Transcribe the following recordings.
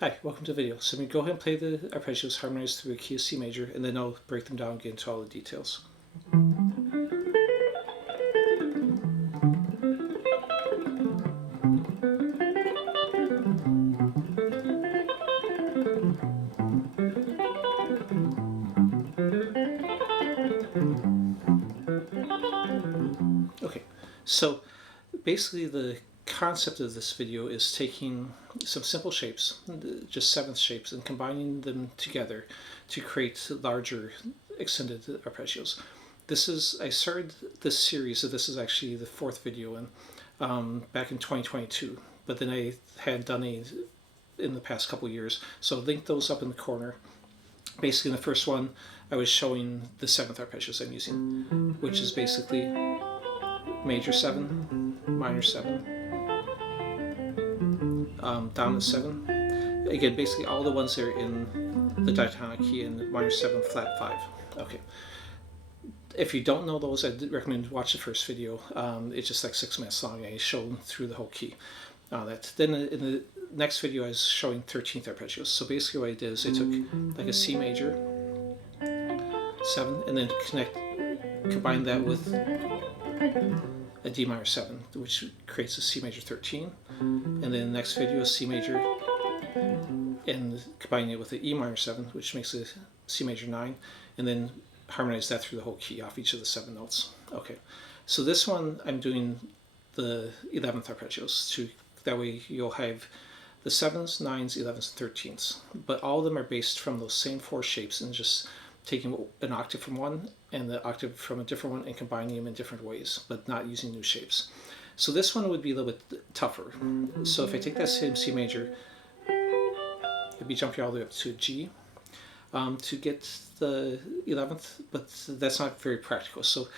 Hi, welcome to the video. So I'm going to go ahead and play the arpeggios harmonized through a key of C major, and then I'll break them down and get into all the details. Okay, so basically the concept of this video is taking some simple shapes, just seventh shapes, and combining them together to create larger extended arpeggios. I started this series, so this is actually the fourth video back in 2022, but then I had done in the past couple years, so I'll link those up in the corner. Basically in the first one I was showing the 7th arpeggios I'm using, which is basically major 7, minor 7, dominant 7. Again, basically all the ones that are in the diatonic key and minor 7, flat 5. Okay. If you don't know those, I'd recommend watch the first video. It's just like 6 minutes long, and I show them through the whole key. Then in the next video I was showing 13th arpeggios. So basically what I did is I took like a C major 7 and then combined that with a D minor 7, which creates a C major 13, and then the next video is C major and combining it with the E minor 7, which makes a C major 9, and then harmonize that through the whole key off each of the 7 notes. Okay, so this one I'm doing the 11th arpeggios, that way you'll have the 7s, 9s, 11s, and 13s, but all of them are based from those same 4 shapes and just taking an octave from one and the octave from a different one and combining them in different ways, but not using new shapes. So this one would be a little bit tougher. So if I take that same C major, I'd be jumping all the way up to a G to get the 11th, but that's not very practical. So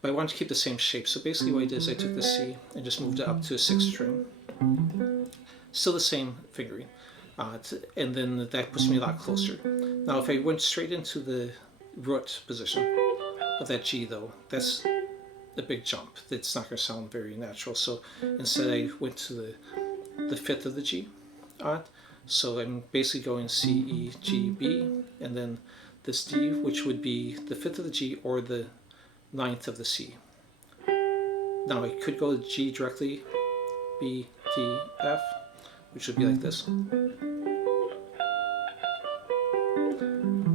but I wanted to keep the same shape. So basically what I did is I took the C and just moved it up to a 6th string. Still the same fingering. And then that puts me a lot closer. Now if I went straight into the root position of that G though, that's a big jump. It's not going to sound very natural. So instead I went to the 5th of the G. So I'm basically going C, E, G, B, and then this D, which would be the 5th of the G or the 9th of the C. Now I could go to G directly, B, D, F, which would be like this.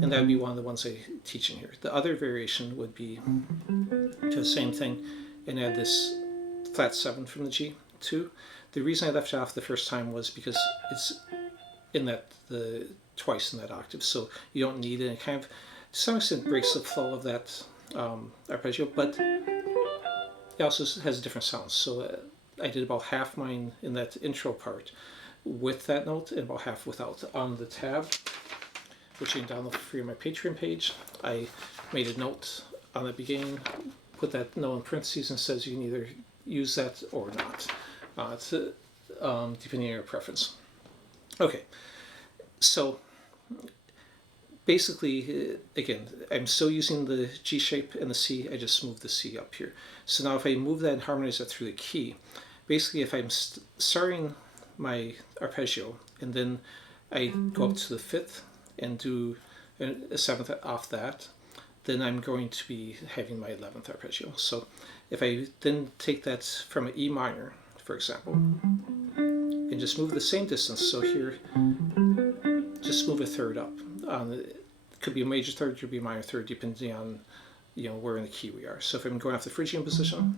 And that would be one of the ones I teach in here. The other variation would be to the same thing and add this flat 7 from the G too. The reason I left it off the first time was because it's in twice in that octave, so you don't need it. It kind of, to some extent, breaks the flow of that arpeggio, but it also has different sounds. So I did about half mine in that intro part with that note and about half without. On the tab, which you can download for free on my Patreon page, I made a note on the beginning, put that note in parentheses, and says you can either use that or not, depending on your preference. Okay, so basically, again, I'm still using the G shape and the C. I just moved the C up here. So now if I move that and harmonize that through the key, basically if I'm starting my arpeggio and then I go up to the 5th and do a 7th off that, then I'm going to be having my 11th arpeggio. So if I then take that from an E minor, for example, and just move the same distance, so here, just move a third up. It could be a major third, it could be a minor third, depending on where in the key we are. So if I'm going off the Phrygian position,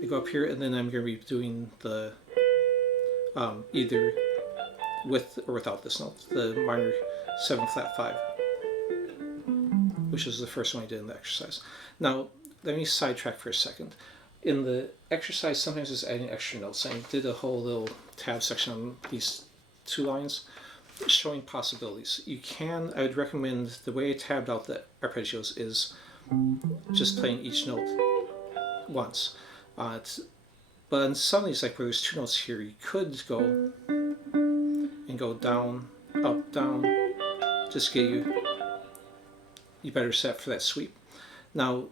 I go up here, and then I'm going to be doing the either with or without this note, the minor 7 flat 5, which is the first one I did in the exercise. Now let me sidetrack for a second. In the exercise, sometimes it's adding extra notes. I did a whole little tab section on these 2 lines showing possibilities. I would recommend, the way I tabbed out the arpeggios is just playing each note once. But in some of these, like where there's 2 notes here, you could go and go down, up, down, just get you better set for that sweep. Now,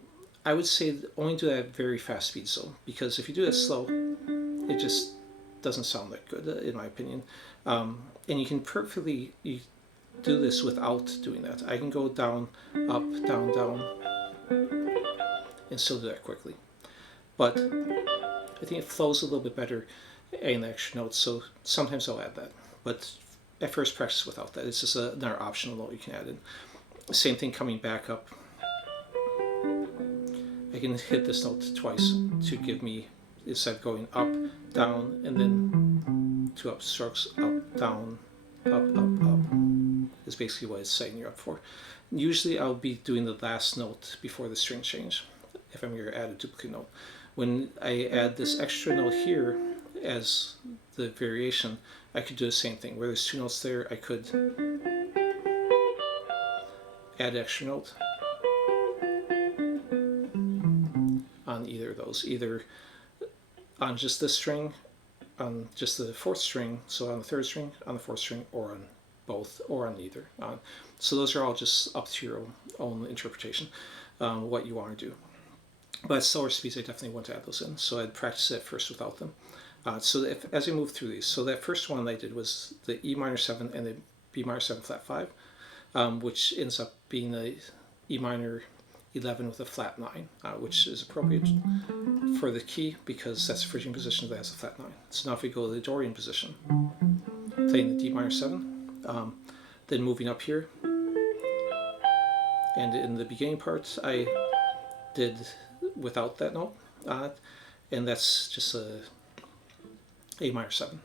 I would say only do that at very fast speeds though, because if you do that slow, it just doesn't sound that good, in my opinion. And you can perfectly do this without doing that. I can go down, up, down, down, and still do that quickly. But I think it flows a little bit better in extra notes, so sometimes I'll add that. But at first, practice without that. It's just another optional note you can add in. Same thing coming back up. I can hit this note twice to give me, instead of going up, down, and then 2 up strokes, up, down, up, is basically what it's setting you up for. Usually I'll be doing the last note before the string change, if I'm going to add a duplicate note. When I add this extra note here as the variation, I could do the same thing. Where there's 2 notes there, I could add extra note on either of those, either on just this string, on just the 4th string, so on the 3rd string, on the 4th string, or on both, or on neither. So those are all just up to your own interpretation, what you want to do. But at slower speeds, I definitely want to add those in, so I'd practice it first without them. So as I move through these, so that first one I did was the E minor 7 and the B minor 7 flat 5, which ends up being the E minor 11 with a flat 9, which is appropriate for the key because that's the Phrygian position that has a flat 9. So now if we go to the Dorian position, playing the D minor 7, then moving up here, and in the beginning part I did without that note, and that's just A minor 7.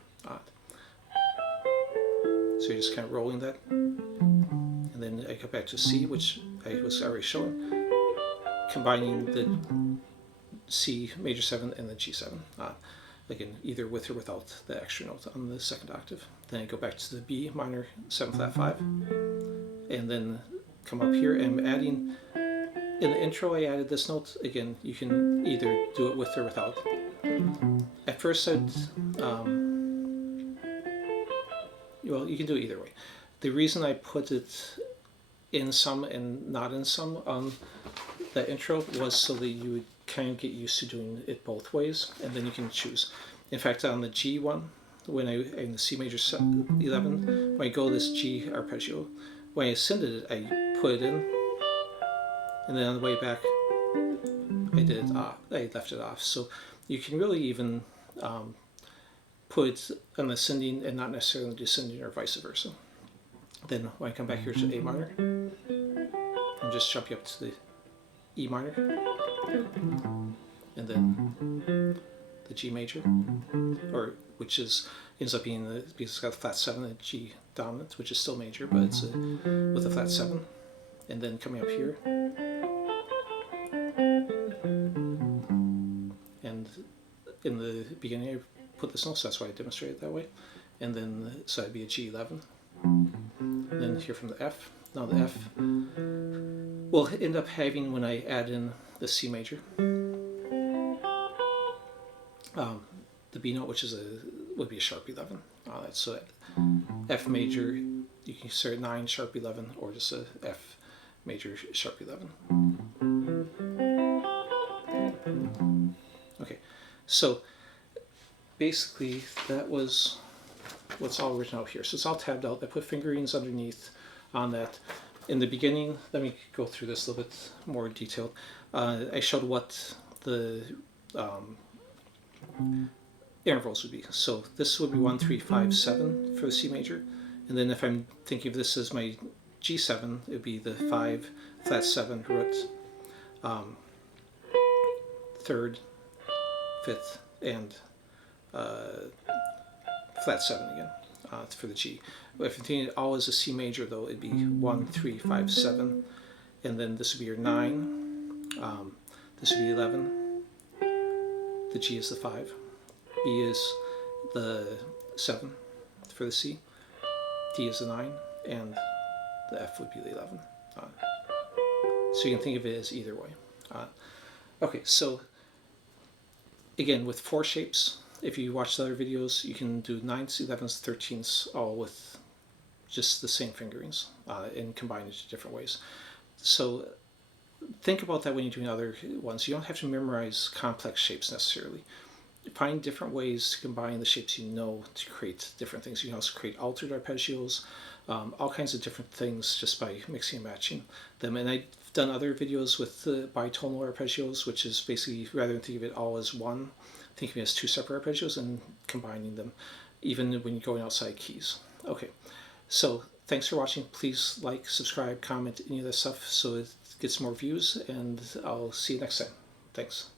So you're just kind of rolling that, and then I go back to C, which I was already showing, combining the C major 7 and the G7, again either with or without the extra note on the 2nd octave. Then I go back to the B minor 7 flat 5, and then come up here and I'm adding, in the intro I added this note. Again, you can either do it with or without. At first I'd, well, you can do it either way. The reason I put it in some and not in some on the intro was so that you would kind of get used to doing it both ways, and then you can choose. In fact, on the G one, when in the C major 11, when I go this G arpeggio, when I ascended it, I put it in, and then on the way back, I did I left it off. So you can really even put it on the ascending and not necessarily the descending, or vice versa. Then when I come back here to A minor, I'm just jumping up to the E minor, and then the G major, or which ends up being because it's got the flat 7 and G dominant, which is still major, but it's with a flat 7, and then coming up here, and in the beginning I put this note, so that's why I demonstrated it that way, and then so that'd be a G11, and then here from the F. Now the F will end up having, when I add in the C major, the B note, which is would be a sharp 11. So F major, you can start 9 sharp 11, or just a F major sharp 11. Okay, so basically that was what's all written out here. So it's all tabbed out. I put fingerings underneath on that. In the beginning, let me go through this a little bit more detailed. I showed what the intervals would be. So this would be 1, 3, 5, 7 for the C major, and then if I'm thinking of this as my G7, it would be the 5 flat 7 root, 3rd, 5th, and flat 7 again for the G. If you're thinking all as a C major, though, it'd be 1, 3, 5, 7, and then this would be your 9, this would be 11, the G is the 5, B is the 7 for the C, D is the 9, and the F would be the 11. So you can think of it as either way. Okay, so again, with 4 shapes, if you watch the other videos, you can do 9s, 11s, 13s, all with just the same fingerings and combine it in different ways. So think about that when you're doing other ones. You don't have to memorize complex shapes necessarily. find different ways to combine the shapes you know to create different things. You can also create altered arpeggios, all kinds of different things just by mixing and matching them. And I've done other videos with the bitonal arpeggios, which is basically, rather than thinking of it all as one, think of it as two separate arpeggios and combining them, even when you're going outside keys. Okay, so thanks for watching. Please like, subscribe, comment, any of this stuff so it gets more views, and I'll see you next time. Thanks.